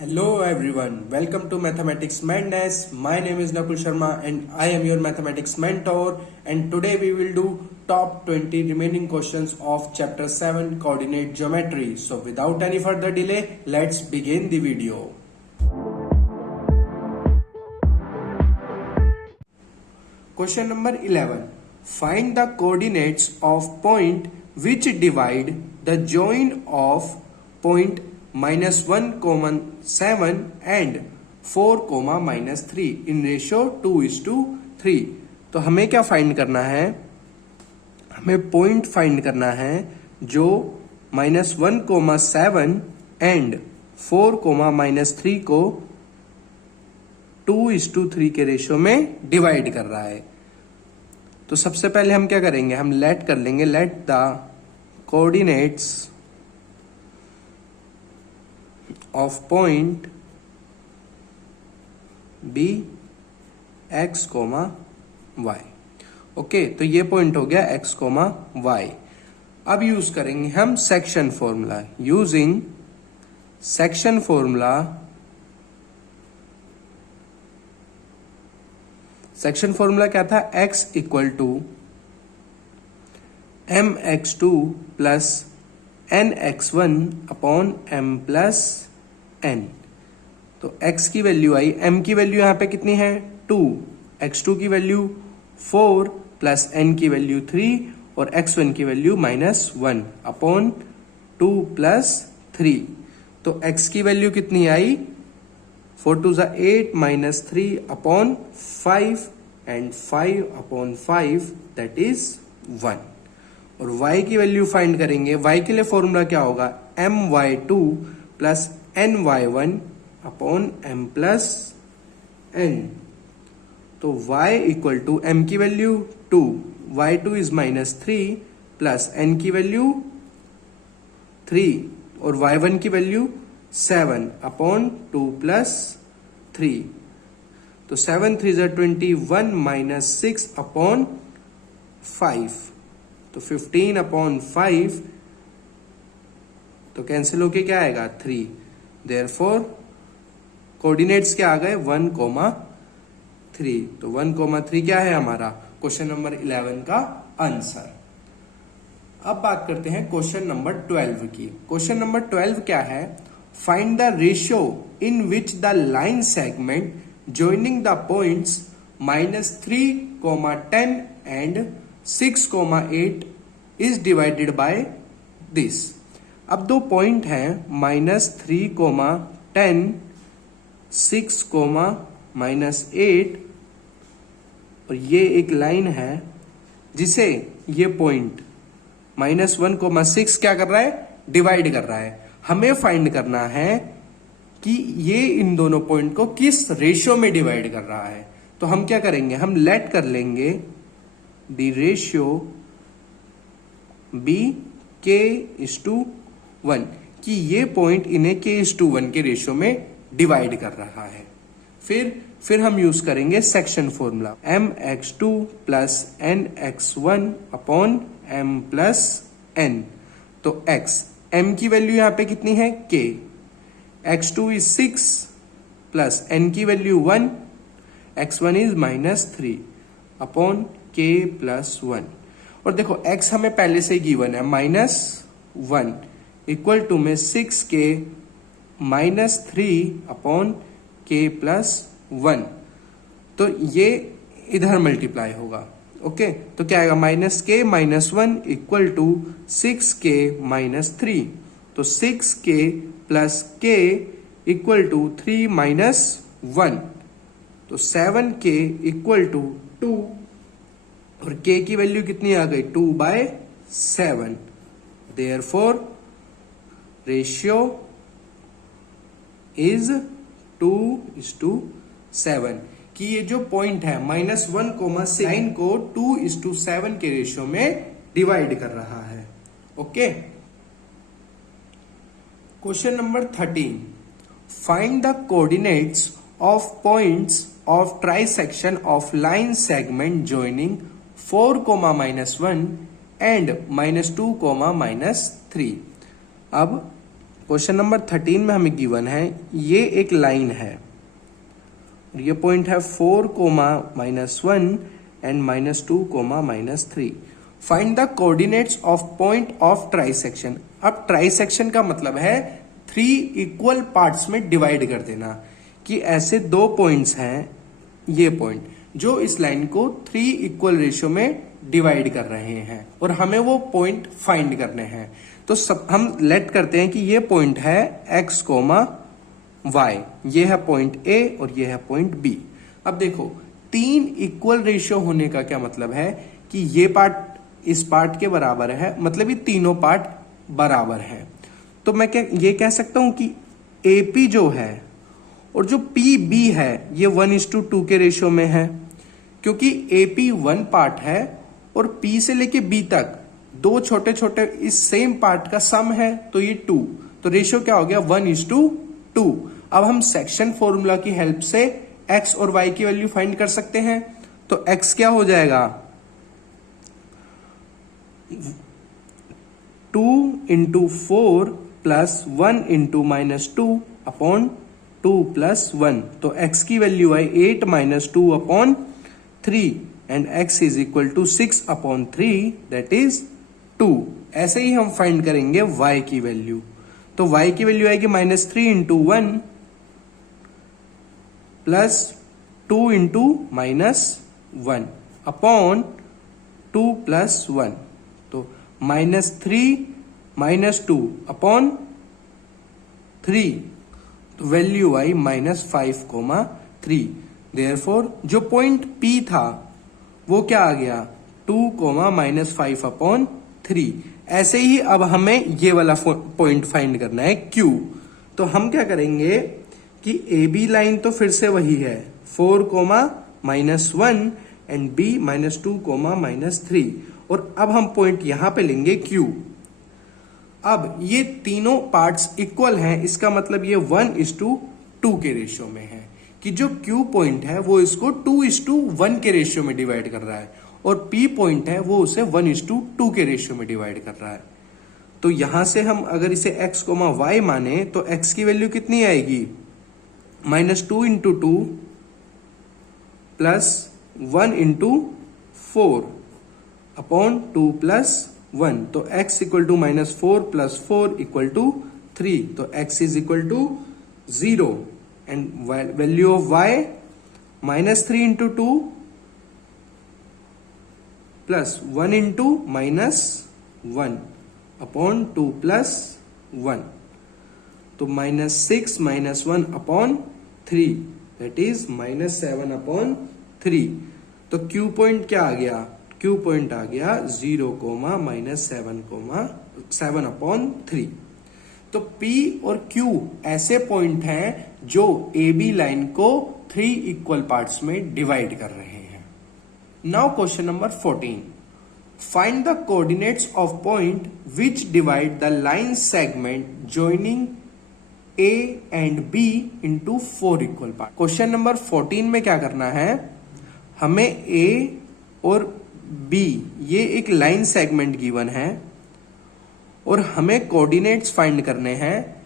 Hello everyone, welcome to Mathematics Madness. My name is Nakul Sharma and I am your mathematics mentor, and today we will do top 20 remaining questions of chapter 7 coordinate geometry. So without any further delay, let's begin the video. Question number 11. Find the coordinates of point which divide the join of point -1, 7 and 4, -3 in ratio 2:3. तो हमें क्या find करना है? हमें point find करना है जो -1, 7 and 4, -3 को 2:3 के रेशियो में डिवाइड कर रहा है। तो सबसे पहले हम क्या करेंगे? हम लेट कर लेंगे, let the coordinates of point B x, y। Okay, तो ये पॉइंट हो गया x, y। अब यूज करेंगे हम section formula. Using section formula, section formula क्या था? x equal to mx2 plus nx1 upon m plus n। तो x की वैल्यू आई, m की वैल्यू यहां पे कितनी है? 2, x2 की वैल्यू 4 प्लस n की वैल्यू 3 और x1 की वैल्यू -1 अपॉन 2 प्लस 3। तो x की वैल्यू कितनी आई? 4 2 8 -3 upon 5 and 5 upon 5 that is 1। और y की वैल्यू फाइंड करेंगे। y के लिए फॉर्मूला क्या होगा? my2 plus ny1 upon m plus n। तो y इक्वल टू m की value 2, y2 is -3 plus n की वैल्यू 3 और y1 की वैल्यू 7 अपॉन 2 प्लस 3। तो 7 3 21 -6 अपॉन 5, तो 15 अपॉन 5, तो कैंसिल होके क्या आएगा? 3। देयरफॉर कोऑर्डिनेट्स क्या आ गए? 1, 3। तो 1, 3 क्या है हमारा क्वेश्चन नंबर 11 का आंसर। अब बात करते हैं क्वेश्चन नंबर 12 की। क्वेश्चन नंबर 12 क्या है? Find the ratio in which the line segment joining the points -3, 10 and 6, 8 is divided by this। अब दो पॉइंट हैं -3, 10, 6, -8, और ये एक लाइन है जिसे ये पॉइंट -1, 6 क्या कर रहा है? डिवाइड कर रहा है। हमें फाइंड करना है कि ये इन दोनों पॉइंट को किस रेशियो में डिवाइड कर रहा है। तो हम क्या करेंगे? हम लेट कर लेंगे द रेशियो बी k:1 कि ये पॉइंट इन्हें k:1 के रेशियो में डिवाइड कर रहा है। फिर हम यूज करेंगे section formula, mx2 plus nx1 upon m plus n। तो x, m की वैल्यू यहां पे कितनी है? k, x2 is 6 plus n की value 1, x1 is -3 upon k plus 1। और देखो x हमें पहले से गिवन है -1 इक्वल टू में 6k -3 अपॉन k प्लस 1। तो ये इधर मल्टीप्लाई होगा। ओके, तो क्या आएगा? -k -1 equal to 6k -3। तो 6k plus k equal to 3 -1, तो 7k इक्वल टू 2 और k की वैल्यू कितनी आ गई? 2/7। देयरफॉर रेशियो इज 2:7 कि ये जो पॉइंट है -1, 9 को 2:7 के रेशियो में डिवाइड कर रहा है। Okay, question number 13। Find the coordinates of points of trisection of line segment joining 4, -1 and -2, -3। अब क्वेश्चन नंबर 13 में हमें गिवन है, ये एक लाइन है, ये पॉइंट है 4, -1 and -2, -3। Find the coordinates of point of trisection. अब ट्राइसेक्शन का मतलब है 3 इक्वल पार्ट्स में डिवाइड कर देना, कि ऐसे 2 पॉइंट्स हैं, ये पॉइंट जो इस लाइन को 3 इक्वल रेशियो में डिवाइड कर रहे हैं और हमें वो पॉइंट फाइंड करने हैं। तो सब हम लेट करते हैं कि ये पॉइंट है x, y, ये है पॉइंट A और ये है पॉइंट B। अब देखो 3 इक्वल रेशियो होने का क्या मतलब है कि ये पार्ट इस पार्ट के बराबर है, मतलब ये तीनों पार्ट बराबर है। तो मैं क्या ये कह सकता हूं कि AP जो है और जो PB है ये 1:2 के रेशियो में है, क्योंकि AP 1 पार्ट है और P से लेके B तक 2 छोटे छोटे इस सेम पार्ट का सम है, तो ये 2, तो रेशियो क्या हो गया 1:2। अब हम सेक्शन फॉर्मूला की हेल्प से x और y की वैल्यू फाइंड कर सकते हैं। तो x क्या हो जाएगा 2 × 4 + 1 × -2 अपॉन 2 + 1। तो x की वैल्यू है 8 - 2/3 and x is equal to 6/3 that is 2। ऐसे ही हम फाइंड करेंगे y की वैल्यू। तो y की वैल्यू आएगी -3 × 1 + 2 × -1 अपॉन 2 + 1। तो -3 - 2 अपॉन 3, तो वैल्यू आई -5,3। देयरफॉर जो पॉइंट P था वो क्या आ गया 2, -5/3। ऐसे ही अब हमें ये वाला पॉइंट फाइंड करना है Q। तो हम क्या करेंगे कि AB लाइन तो फिर से वही है 4, -1 एंड B -2, -3, और अब हम पॉइंट यहां पे लेंगे Q। अब ये तीनों पार्ट्स इक्वल हैं, इसका मतलब ये 1:2 के रेशियो में है, कि जो Q पॉइंट है वो इसको 2:1 के रेशियो में डिवाइड कर रहा है और P पॉइंट है वो उसे 1:2 के रेशियो में डिवाइड कर रहा है। तो यहां से हम अगर इसे x, y माने तो x की वैल्यू कितनी आएगी -2 × 2 + 1 × 4 अपॉन 2 + 1। तो x इक्वल टू -4 + 4 = 3। तो x is equal to 0 and value of y -3 × 2 + 1 × -1 upon 2 + 1। तो -6 - 1/3 दैट इज -7/3। तो Q पॉइंट क्या आ गया, Q पॉइंट आ गया 0, -7/3। तो P और Q ऐसे पॉइंट हैं जो AB लाइन को 3 इक्वल पार्ट्स में डिवाइड कर रहे हैं। Now question number 14, find the coordinates of point which divide the line segment joining A and B into 4 equal part. Question number 14 में क्या करना है, हमें A और B ये एक लाइन सेगमेंट गिवन है और हमें कोऑर्डिनेट्स फाइंड करने हैं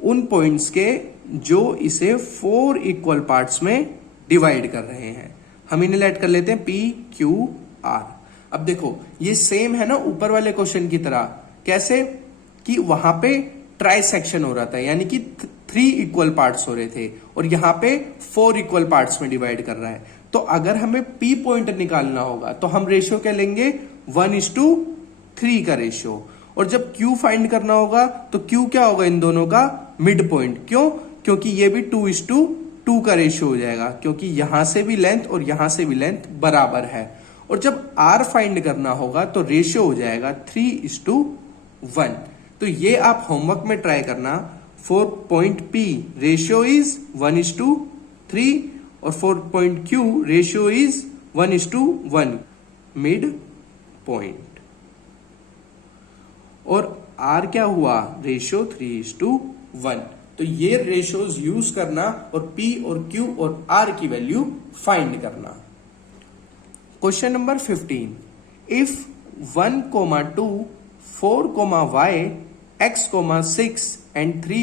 उन पॉइंट्स के जो इसे 4 इक्वल पार्ट्स में डिवाइड कर रहे हैं। हम इन्हें लेट कर लेते हैं P, Q, R। अब देखो ये सेम है ना ऊपर वाले क्वेश्चन की तरह, कैसे कि वहां पे ट्राई सेक्शन हो रहा था, यानी कि 3 इक्वल पार्ट्स हो रहे थे और यहाँ पे 4 इक्वल पार्ट्स में डिवाइड कर रहा है। तो अगर हमें P पॉइंट निकालना होगा तो हम रेशियो क्या लेंगे 1:3 का रेशियो, और जब Q फाइंड करना होगा तो Q क्या होगा इन दोनों का मिड पॉइंट। क्यों, क्योंकि ये भी 2:2 का रेशियो हो जाएगा, क्योंकि यहां से भी लेंथ और यहां से भी लेंथ बराबर है। और जब R फाइंड करना होगा तो रेशियो हो जाएगा 3:1। तो ये आप होमवर्क में ट्राई करना। For point P ratio is 1:3 और for point Q ratio is 1:1 mid point, और R क्या हुआ रेशियो 3:1। तो ये रेशियोज यूज करना और P और Q और R की वैल्यू फाइंड करना। Question number 15, if 1, 2, 4, y, x, 6 and 3,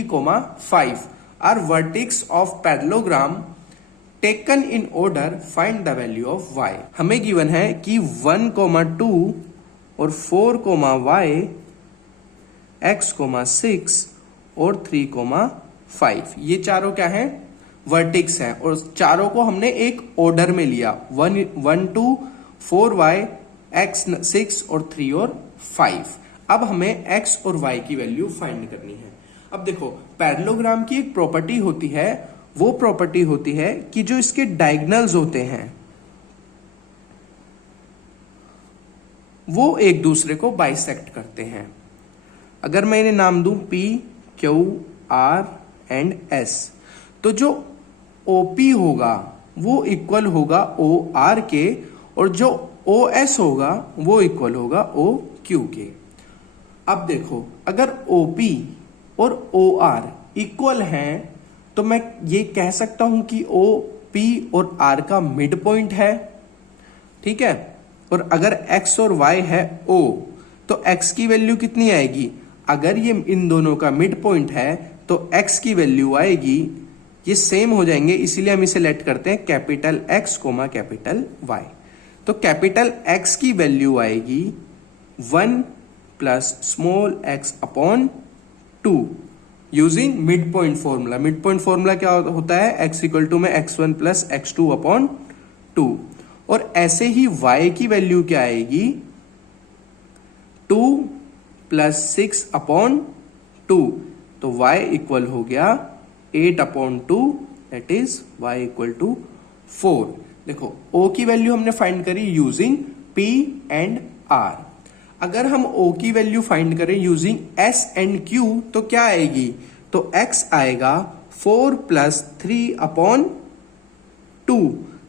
5 are vertex of parallelogram taken in order. Find the value of y. हमें गिवन है कि 1, 2 और 4, y, x, 6 और 3, 5 ये चारों क्या है? वर्टेक्स है और चारों को हमने एक ऑर्डर में लिया 1, 2, 4y, x, 6 और 3 और 5। अब हमें x और y की वैल्यू फाइंड करनी है। अब देखो पैरेललोग्राम की एक प्रॉपर्टी होती है, वो प्रॉपर्टी होती है कि जो इसके डायगोनल्स होते हैं वो एक दूसरे को बाइसेक्ट करते हैं। अगर मैं इन्हें नाम दूं P, Q, R and S, तो जो OP होगा वो इक्वल होगा OR के और जो OS होगा वो इक्वल होगा OQ के। अब देखो अगर OP और OR इक्वल हैं तो मैं ये कह सकता हूं कि OP और R का मिड पॉइंट है, ठीक है। और अगर X और Y है O, तो X की वैल्यू कितनी आएगी? अगर ये इन दोनों का मिड पॉइंट है तो X की वैल्यू आएगी, ये सेम हो जाएंगे, इसीलिए हम इसे लेट करते हैं कैपिटल X, कैपिटल Y। तो कैपिटल X की वैल्यू आएगी 1 plus small x upon 2 using mid point formula. Mid point formula क्या होता है? x इक्वल टू में x1 प्लस x2 अपॉन 2। और ऐसे ही y की वैल्यू क्या आएगी? 2 प्लस 6 अपॉन 2, तो y इक्वल हो गया 8 upon 2, that is y equal to 4। देखो o की वैल्यू हमने फाइंड करी यूजिंग p एंड r। अगर हम o की वैल्यू फाइंड करें यूजिंग s एंड q तो क्या आएगी? तो x आएगा 4 प्लस 3 अपॉन 2,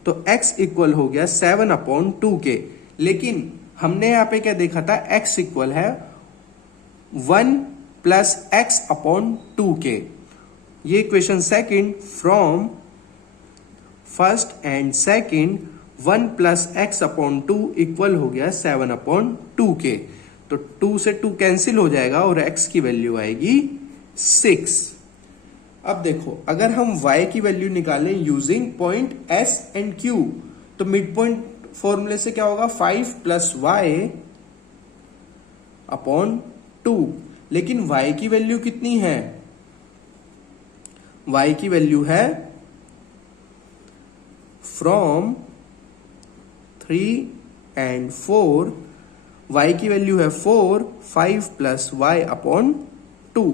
तो x इक्वल हो गया 7 अपॉन 2 के। लेकिन हमने यहां पे क्या देखा था? x इक्वल है 1 प्लस x अपॉन 2 के। ये equation second from first and second 1 plus x upon 2 equal हो गया 7 अपॉन 2 के। तो 2 से 2 कैंसिल हो जाएगा और x की वैल्यू आएगी 6। अब देखो अगर हम y की वैल्यू निकालें using point s and q, तो मिड पॉइंट फॉर्मूले से क्या होगा? 5 प्लस y अपॉन 2। लेकिन y की वैल्यू कितनी है? y की वैल्यू है फ्रॉम 3 एंड 4, y की वैल्यू है 4, 5 प्लस y अपॉन 2,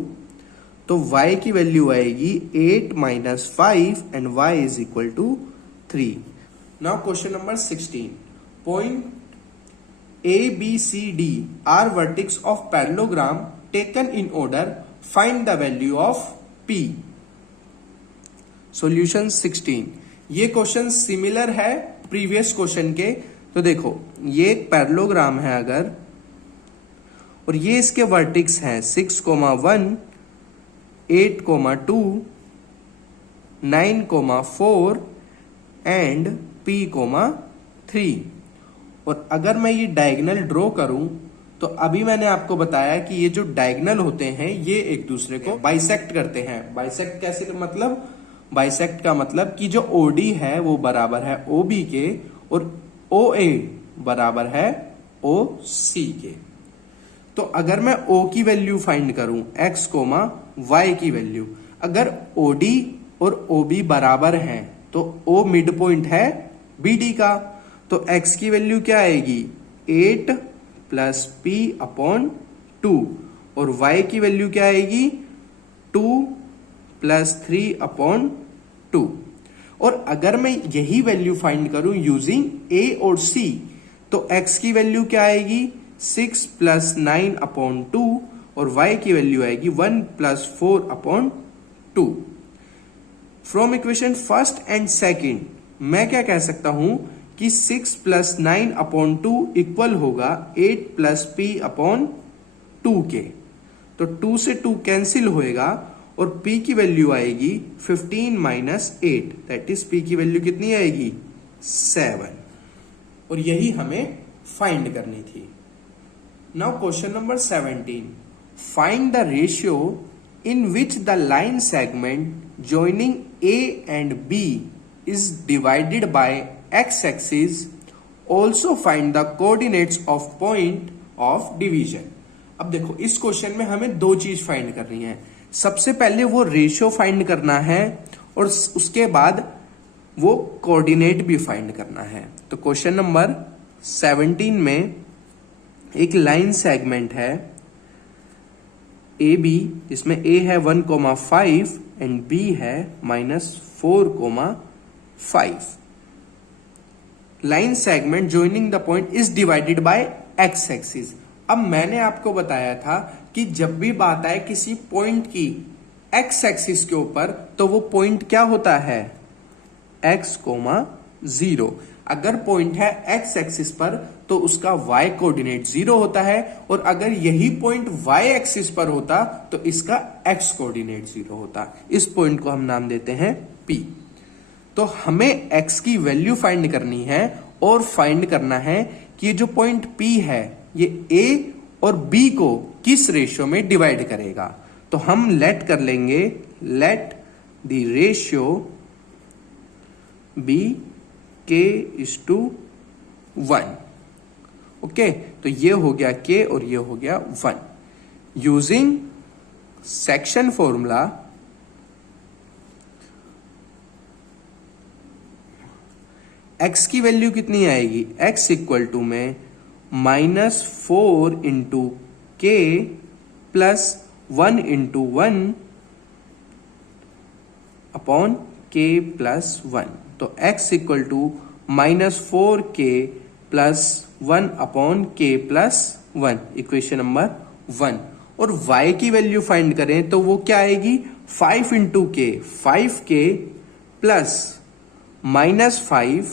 तो y की वैल्यू आएगी 8 minus 5 and y is equal to 3। Now question number 16, point A, B, C, D are vertex of parallelogram taken in order, find the value of P। Solution 16, ये question similar है previous question के। तो देखो ये एक parallelogram है अगर, और ये इसके वर्टेक्स हैं 6, 1, 8, 2, 9, 4 एंड P, 3। और अगर मैं ये डायगोनल ड्रॉ करूं तो अभी मैंने आपको बताया कि ये जो डायगोनल होते हैं ये एक दूसरे को बाइसेक्ट करते हैं। बाइसेक्ट कैसे मतलब? बाइसेक्ट का मतलब कि जो OD है वो बराबर है OB के और OA बराबर है OC के। तो अगर मैं O की वैल्यू फाइंड करूं x, y की वैल्यू, अगर OD और OB बराबर हैं तो O मिड पॉइंट है BD का, तो x की वैल्यू क्या आएगी? 8 प्लस P अपॉन 2 और y की वैल्यू क्या आएगी? 2 प्लस 3 अपॉन 2। और अगर मैं यही वैल्यू फाइंड करूं यूजिंग A और C, तो x की वैल्यू क्या आएगी? 6 प्लस 9 अपॉन 2 और y की वैल्यू आएगी 1 plus 4 upon 2। From equation first and second मैं क्या कह सकता हूं कि 6 प्लस 9 अपॉन 2 इक्वल होगा 8 प्लस P अपॉन 2 के। तो 2 से 2 कैंसिल होएगा और P की वैल्यू आएगी 15 माइनस 8, दैट इज P की वैल्यू कितनी आएगी? 7। और यही हमें फाइंड करनी थी। Now question number 17, find the ratio in which the line segment joining A and B is divided by x-axis. Also find the coordinates of point of division. अब देखो इस क्वेश्चन में हमें दो चीज फाइंड करनी है. सबसे पहले वो रेशियो फाइंड करना है और उसके बाद वो कोऑर्डिनेट भी फाइंड करना है. तो क्वेश्चन नंबर 17 में एक लाइन सेगमेंट है ए बी, इसमें ए है 1,5 एंड बी है -4,5. Line segment joining the point is divided by x axis. अब मैंने आपको बताया था कि जब भी बात आए किसी पॉइंट की एक्स एक्सिस के ऊपर तो वो पॉइंट क्या होता है, x, 0. अगर पॉइंट है एक्स एक्सिस पर तो उसका y कोऑर्डिनेट 0 होता है, और अगर यही पॉइंट y एक्सिस पर होता तो इसका x कोऑर्डिनेट 0 होता. इस पॉइंट को हम नाम देते हैं P. तो हमें x की वैल्यू फाइंड करनी है और फाइंड करना है कि ये जो पॉइंट P है ये A और B को किस रेशियो में डिवाइड करेगा. तो हम लेट कर लेंगे, let the ratio be k:1. Okay, तो ये हो गया k और ये हो गया 1. यूजिंग सेक्शन फॉर्मूला x की वैल्यू कितनी आएगी, x इक्वल टू में -4 into k plus 1 into 1 upon k plus 1. तो x equal to -4k plus 1 upon k plus 1, equation number 1. और y की वैल्यू फाइंड करें तो वो क्या आएगी, 5 into k, 5k plus -5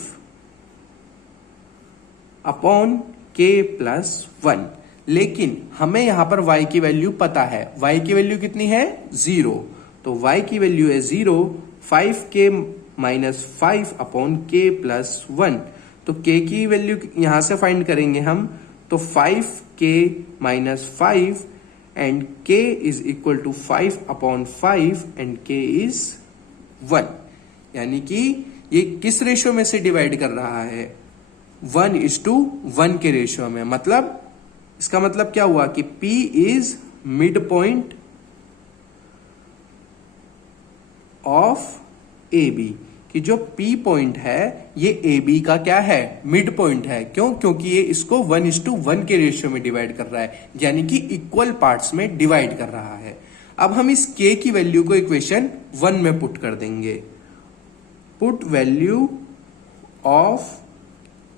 upon k plus 1. लेकिन हमें यहां पर y की वैल्यू पता है, y की वैल्यू कितनी है, 0. तो y की वैल्यू है 0, 5k -5 अपॉन k प्लस 1. तो k की वैल्यू यहां से फाइंड करेंगे हम, तो 5k -5 and k is equal to 5 upon 5 and k is 1. यानी कि ये किस रेशियो में से डिवाइड कर रहा है, 1:1 के रेशियो में. मतलब इसका मतलब क्या हुआ कि P is midpoint of A B, कि जो P पॉइंट है ये ए बी का क्या है, मिड पॉइंट है. क्यों, क्योंकि ये इसको 1:1 के रेशियो में डिवाइड कर रहा है, यानी कि इक्वल पार्ट्स में डिवाइड कर रहा है. अब हम इस k की वैल्यू को इक्वेशन 1 में पुट कर देंगे. Put value of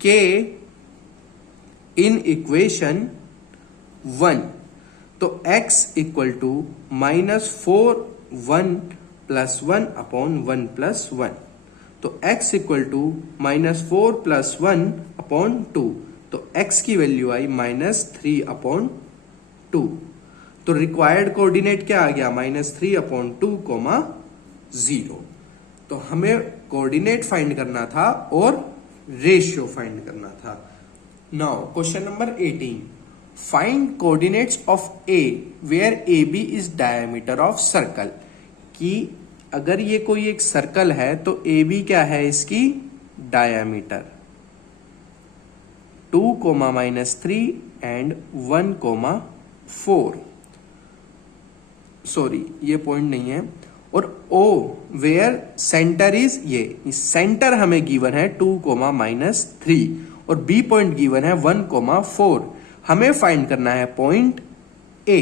k in equation 1. तो x equal to -4 1 plus 1 upon 1 plus 1. तो x equal to -4 plus 1 upon 2. तो x की वैल्यू आई -3 अपॉन 2. तो रिक्वायर्ड कोऑर्डिनेट क्या आ गया, -3 अपॉन 2, 0. तो हमें कोऑर्डिनेट फाइंड करना था और रेशियो फाइंड करना था. Now question number 18. Find coordinates of A where A B is diameter of circle. कि अगर ये कोई एक सर्कल है तो ए बी क्या है, इसकी डायमीटर 2, -3 एंड 1, 4. सॉरी ये पॉइंट नहीं है. और O वेयर सेंटर इज, ये सेंटर हमें गिवन है 2, -3 और B पॉइंट गिवन है 1, 4. हमें फाइंड करना है पॉइंट A.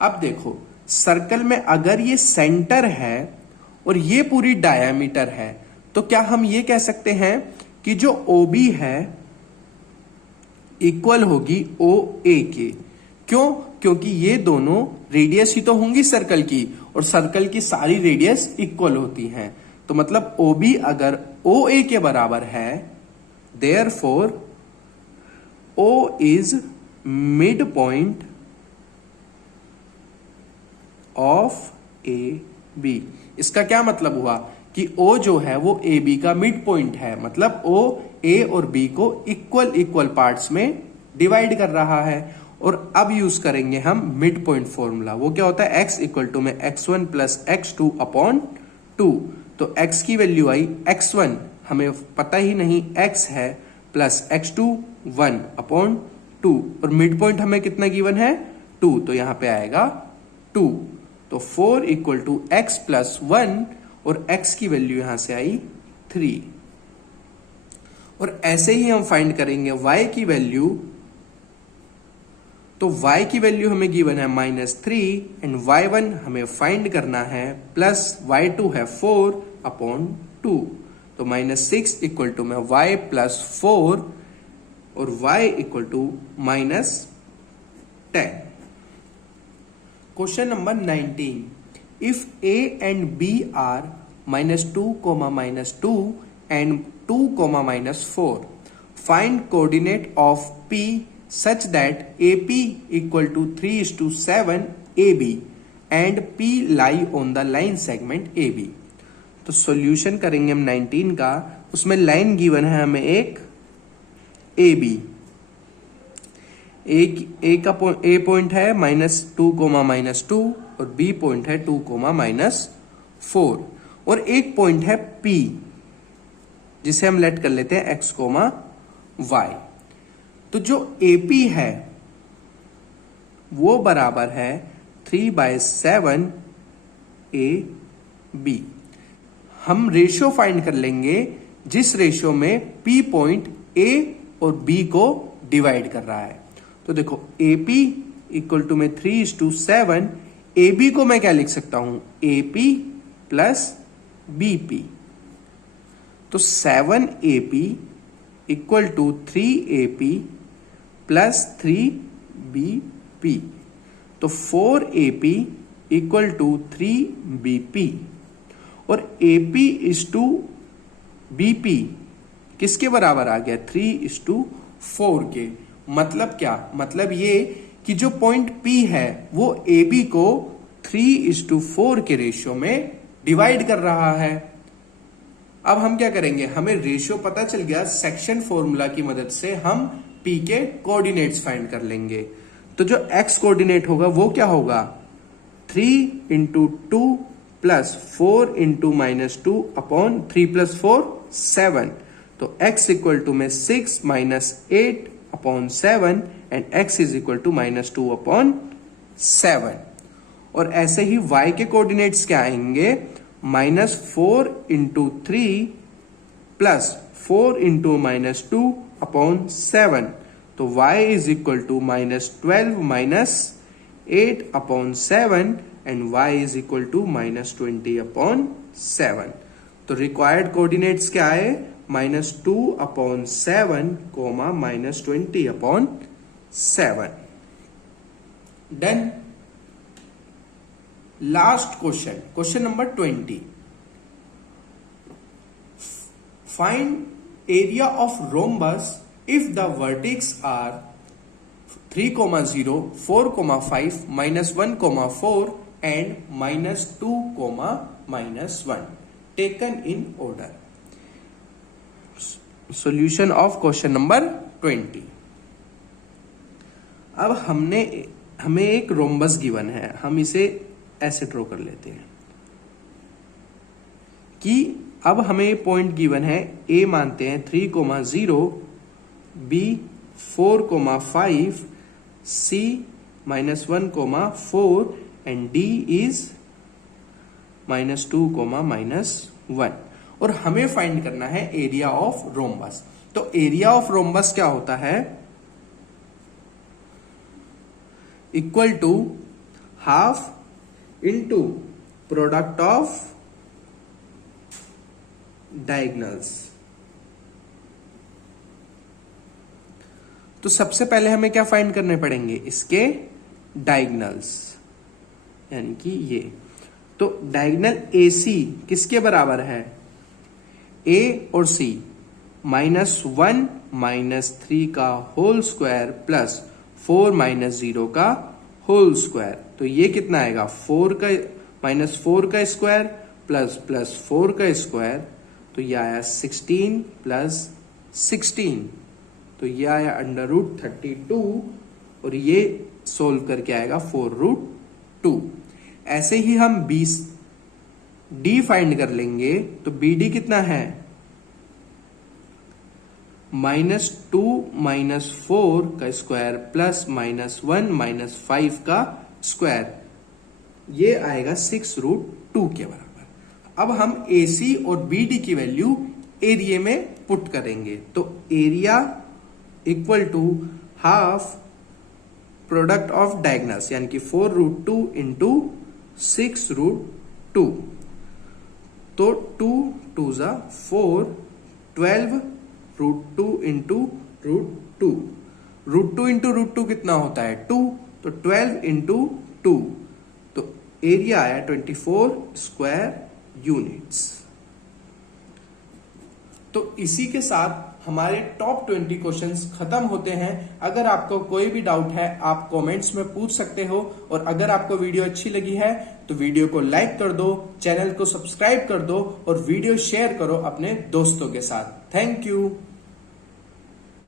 अब देखो सर्कल में अगर ये सेंटर है और ये पूरी डायमीटर है तो क्या हम ये कह सकते हैं कि जो OB है इक्वल होगी OA के. क्यों, क्योंकि ये दोनों रेडियस ही तो होंगी सर्कल की, और सर्कल की सारी रेडियस इक्वल होती हैं. तो मतलब OB अगर OA के बराबर है, therefore O is midpoint of A B. इसका क्या मतलब हुआ कि O जो है वो ए बी का मिड पॉइंट है. मतलब O A और B को इक्वल पार्ट्स में डिवाइड कर रहा है. और अब यूज करेंगे हम मिड पॉइंट फॉर्मूला। वो क्या होता है, x इक्वल टू में x1 प्लस x2 अपॉन 2। तो x की वैल्यू आई x1 हमें पता ही नहीं x है, प्लस x2 1 अपॉन 2, और मिड पॉइंट हमें कितना गिवन है 2, तो यहां पे आएगा 2। तो 4 इक्वल टू x प्लस 1, और x की वैल्यू यहां से आई 3। और ऐसे ही हम फाइंड करेंगे y की वैल्यू। तो y की वैल्यू हमें गिवन है -3 एंड y1 हमें फाइंड करना है, प्लस y2 है 4 अपॉन 2। तो -6 इक्वल टू में y प्लस 4 और y equal to -10। Question number 19, if a and b are -2, -2 and 2, -4, find coordinate of p such that AP equal to 3:7 AB and P lie on the line segment AB। तो solution करेंगे हम 19 का। उसमें line given है हमें एक AB, A point है -2, -2 और B पॉइंट है 2, -4, और एक पॉइंट है P जिसे हम लेट कर लेते हैं x, y। तो जो AP है वो बराबर है 3/7 AB। हम रेशियो फाइंड कर लेंगे जिस रेशियो में P पॉइंट A और B को डिवाइड कर रहा है। तो देखो AP इक्वल टू में 3:7, AB को मैं क्या लिख सकता हूं, AP प्लस BP। तो 7AP equal to 3AP plus 3BP। तो 4AP इक्वल टू 3BP, और AP इज टू BP किसके बराबर आ गया, 3:4 के। मतलब क्या, मतलब ये कि जो पॉइंट P है वो AB को 3:4 के रेशियो में डिवाइड कर रहा है। अब हम क्या करेंगे, हमें रेशियो पता चल गया, सेक्शन फॉर्मूला की मदद से हम P के कोऑर्डिनेट्स फाइंड कर लेंगे। तो जो x कोऑर्डिनेट होगा वो क्या होगा, 3 × 2 प्लस 4 × -2 अपॉन 3 + 4 7। तो x इक्वल टू में 6 - 8 upon 7 and x is equal to -2 upon 7। और ऐसे ही y के कोऑर्डिनेट्स क्या आएंगे, -4 × 3 प्लस 4 × -2 अपॉन 7। तो y is equal to -12 - 8 upon 7 and y is equal to -20 upon 7। तो रिक्वायर्ड कोऑर्डिनेट्स क्या आए, -2 upon 7, -20 upon 7। Done. Last question, question number 20, find area of rhombus if the vertex are 3, 0, 4, 5, -1, 4 and -2, -1 taken in order. Solution of question number 20। अब हमें एक rhombus given है, हम इसे ऐसे ड्रॉ कर लेते हैं कि अब हमें पॉइंट गिवन है, A मानते हैं 3, 0, B 4, 5, C -1, 4 and D is -2, -1, और हमें फाइंड करना है एरिया ऑफ रोम्बस। तो एरिया ऑफ रोम्बस क्या होता है, equal to half into product of diagonals. तो सबसे पहले हमें क्या फाइंड करने पड़ेंगे, इसके डायगोनल्स, यानी कि ये। तो डायगोनल AC किसके बराबर है, A और C -1 - 3 का होल स्क्वायर प्लस 4 - 0 का होल स्क्वायर। तो ये कितना आएगा, -4 का स्क्वायर प्लस 4 का स्क्वायर। तो ये आया 16 + 16। तो ये आया √32 और ये सोल्व करके आएगा 4√2। ऐसे ही हम डी फाइंड कर लेंगे, तो BD कितना है, -2 -4 का स्क्वायर प्लस -1 -5 का स्क्वायर, ये आएगा 6√2 के बराबर। अब हम AC और BD की वैल्यू एरिया में पुट करेंगे, तो area equal to half product of diagonals, यानी कि 4√2 इंटू 6√2, तो 2 2 जा 4, 12√2 इंटू √2, √2 इंटू √2 कितना होता है 2, तो 12 इंटू 2, तो एरिया आया 24 स्क्वायर यूनिट्स। तो इसी के साथ हमारे टॉप 20 क्वेश्चंस खत्म होते हैं। अगर आपको कोई भी डाउट है आप कमेंट्स में पूछ सकते हो, और अगर आपको वीडियो अच्छी लगी है तो वीडियो को लाइक कर दो, चैनल को सब्सक्राइब कर दो और वीडियो शेयर करो अपने दोस्तों के साथ। Thank you.